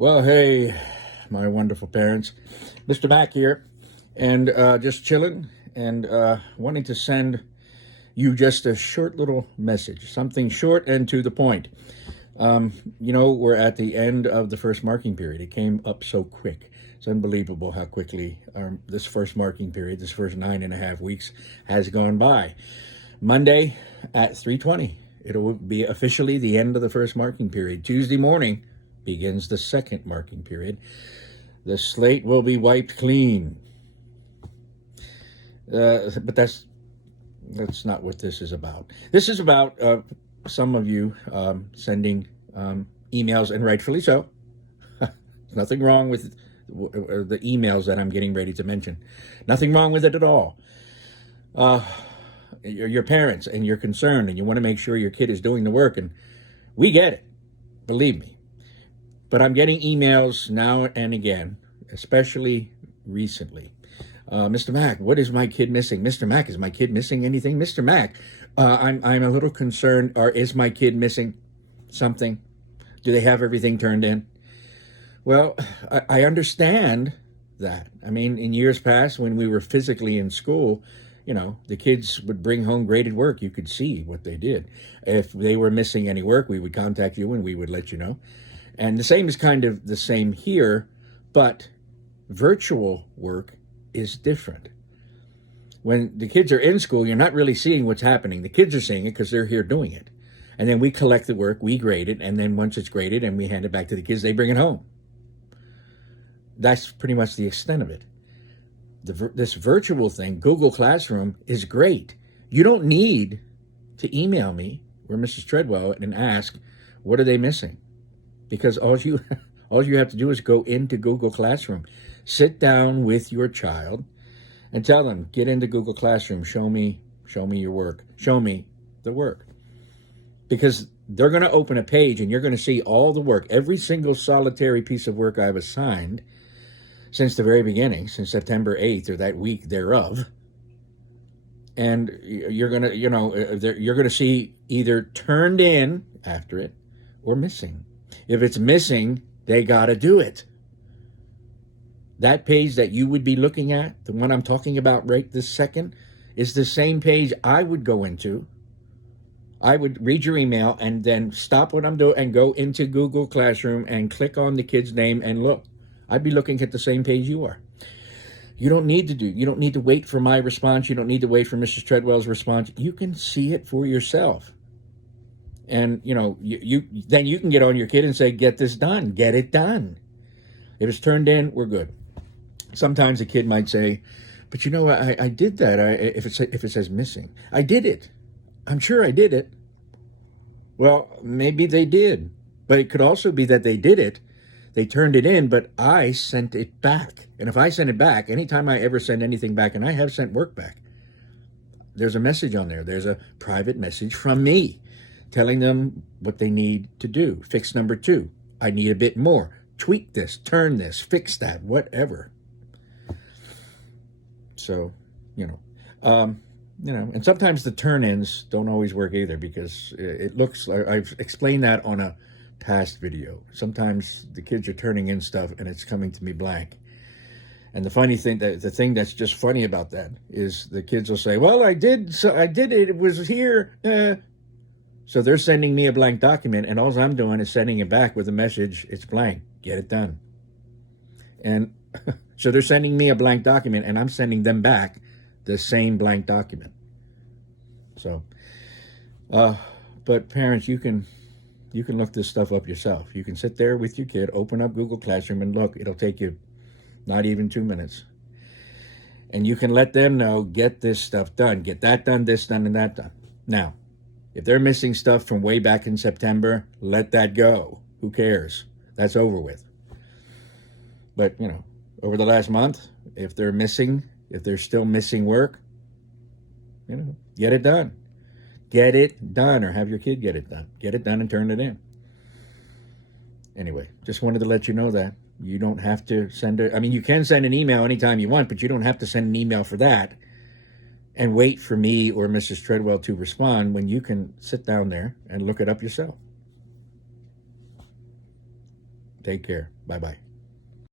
Well, hey, my wonderful parents. Mr. Mac here, and just chilling and wanting to send you just a short little message, something short and to the point. We're at the end of the first marking period. It came up so quick. It's unbelievable how quickly this first marking period, this first 9.5 weeks, has gone by. Monday at 3:20, it'll be officially the end of the first marking period. Tuesday morning begins the second marking period. The slate will be wiped clean. But that's not what this is about. This is about some of you sending emails, and rightfully so. Nothing wrong with the emails that I'm getting ready to mention. Nothing wrong with it at all. You're parents and you're concerned and you want to make sure your kid is doing the work, and we get it, believe me. But I'm getting emails now and again, especially recently. Mr. Mac, what is my kid missing? Mr. Mac, is my kid missing anything? Mr. Mac, I'm a little concerned. Or is my kid missing something? Do they have everything turned in? Well, I understand that. I mean, in years past, when we were physically in school, the kids would bring home graded work. You could see what they did. If they were missing any work, we would contact you and we would let you know. And the same is kind of the same here, but virtual work is different. When the kids are in school, you're not really seeing what's happening. The kids are seeing it because they're here doing it. And then we collect the work, we grade it, and then once it's graded and we hand it back to the kids, they bring it home. That's pretty much the extent of it. This virtual thing, Google Classroom, is great. You don't need to email me or Mrs. Treadwell and ask, what are they missing? Because all you have to do is go into Google Classroom, sit down with your child, and tell them, get into Google Classroom, show me your work, show me the work. Because they're going to open a page and you're going to see all the work, every single solitary piece of work I've assigned since the very beginning, since September 8th or that week thereof. And you're going to see either turned in after it or missing. If it's missing, they got to do it. That page that you would be looking at, the one I'm talking about right this second, is the same page I would go into. I would read your email and then stop what I'm doing and go into Google Classroom and click on the kid's name and look. I'd be looking at the same page you are. You don't need to wait for my response. You don't need to wait for Mrs. Treadwell's response. You can see it for yourself. And, then you can get on your kid and say, get this done, get it done. If it's turned in, we're good. Sometimes a kid might say, but I did that. If it says missing, I did it. I'm sure I did it. Well, maybe they did, but it could also be that they did it. They turned it in, but I sent it back. And if I send it back, anytime I ever send anything back, and I have sent work back, there's a message on there. There's a private message from me telling them what they need to do. Fix number 2. I need a bit more. Tweak this, turn this, fix that, whatever. So, and sometimes the turn-ins don't always work either, because it looks like I've explained that on a past video. Sometimes the kids are turning in stuff and it's coming to me blank. And the thing that's just funny about that is the kids will say, well, I did it. It was here. So they're sending me a blank document, and all I'm doing is sending it back with a message. It's blank. Get it done. And so they're sending me a blank document, and I'm sending them back the same blank document. So, but parents, you can look this stuff up yourself. You can sit there with your kid, open up Google Classroom, and look. It'll take you not even 2 minutes. And you can let them know, get this stuff done. Get that done, this done, and that done. Now, if they're missing stuff from way back in September, let that go. Who cares? That's over with. But, over the last month, if they're still missing work, get it done. Get it done, or have your kid get it done. Get it done and turn it in. Anyway, just wanted to let you know that. You don't have to you can send an email anytime you want, but you don't have to send an email for that and wait for me or Mrs. Treadwell to respond when you can sit down there and look it up yourself. Take care. Bye-bye.